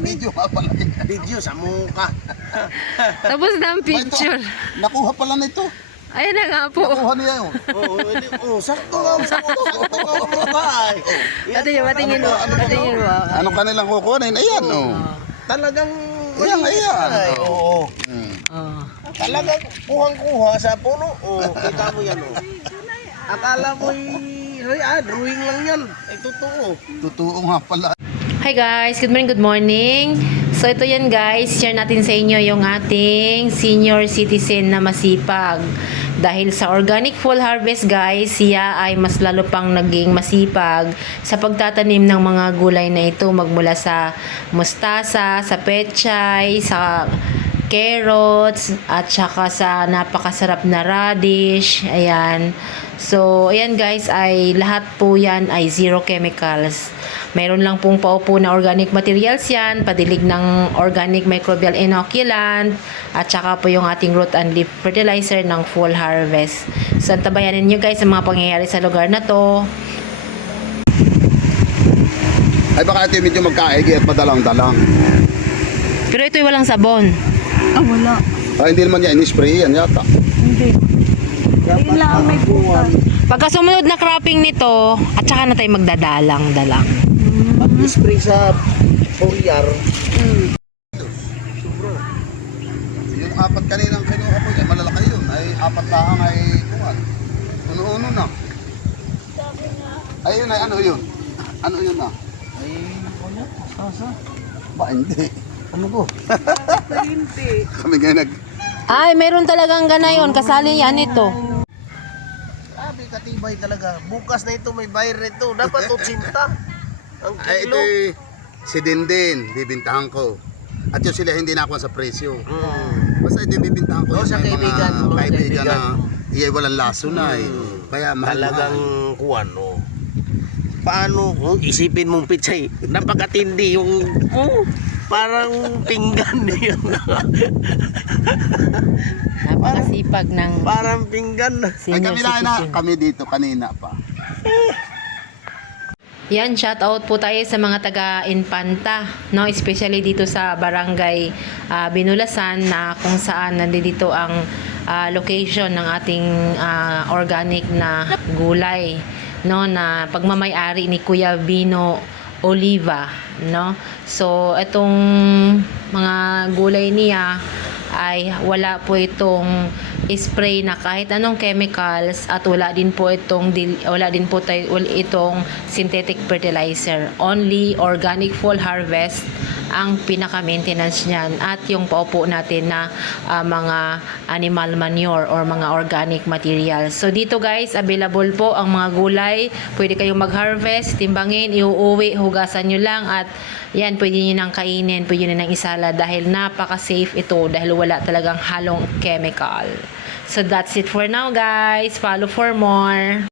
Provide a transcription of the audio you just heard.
Video nga pala. Video sa mukha. Tapos na ang picture. Nakuha pala nito. Ayan na nga po. Nakuha niya yun. Sakto lang sa mukha. Patingin mo. Patingin mo. Ano kanilang kukunin? Ayan, oh. Talagang Ayan. Oo. Oh. Talagang kuhang-kuha sa puno. Kita mo yan. Akala mo drawing lang yan. Ay totoo. Totoo nga pala. Hi guys, good morning. So ito yan guys, share natin sa inyo yung ating senior citizen na masipag. Dahil sa organic full harvest guys, siya ay mas lalo pang naging masipag sa pagtatanim ng mga gulay na ito, magmula sa mustasa, sa pechay, sa carrots, at saka sa napakasarap na radish. Ayan. So, ayan guys, ay lahat po yan ay zero chemicals. Mayroon lang pong paupo na organic materials yan, padilig ng organic microbial inoculant, at saka po yung ating root and leaf fertilizer ng full harvest. So, tabayanin nyo guys ang mga pangyayari sa lugar na to. Ay baka ito medyo magkaigi at madalang-dalang. Pero ito'y walang sabon. Wala. Ay hindi naman yan, in-spray yan yata. Hindi. Hindi lang may butas. Pagka sumunod na cropping nito, at saka na tayo magdadalang-dalang. Mag-spray sa foliar. Yung apat kaninang kinuha ko, ay malalaki yun. Ay apat lang ay kuwan. Uno-uno na. Ay yun ay ano yun? Ano yun na? Ay, ano? Sasa? Ba hindi. Ano ko? Hindi. Kami ngayon nag... Ay, meron talagang ganayon. Kasali yan ito. Sabi katibay talaga. Bukas na ito may bayar nito. Dapat 80 ang Ay ito kilo. si Dindin, bibintahan ko. At yun sila hindi nakuha sa presyo. Basta ito bibintahan ko. Oo, sa May kaibigan, mga kaibigan na kaibigan. iya walang laso na eh. Kaya Talagang mahal. kuwano. Paano kung isipin mong pitsay? Napakatindi yung parang pinggan yun. Napakasipag ng Parang pinggan. Ay senior kami na citizen. kami dito kanina pa. Yan, shout out po tayo sa mga taga Infanta, no? Especially dito sa barangay Binulasan, na kung saan nandito ang location ng ating organic na gulay, no? Na pagmamay-ari ni Kuya Bino Oliva, no? So, itong mga gulay niya ay wala po itong spray na kahit anong chemicals, at wala din po itong synthetic fertilizer. Only organic full harvest ang pinaka-maintenance niyan, at yung paupo natin na mga animal manure or mga organic materials. So dito guys, available po ang mga gulay. Pwede kayong mag-harvest, timbangin, iuuwi, hugasan nyo lang, at yan, pwede nyo nang kainin, pwede nyo nang isala, dahil napaka-safe ito, dahil wala talagang halong chemical. So that's it for now guys. Follow for more.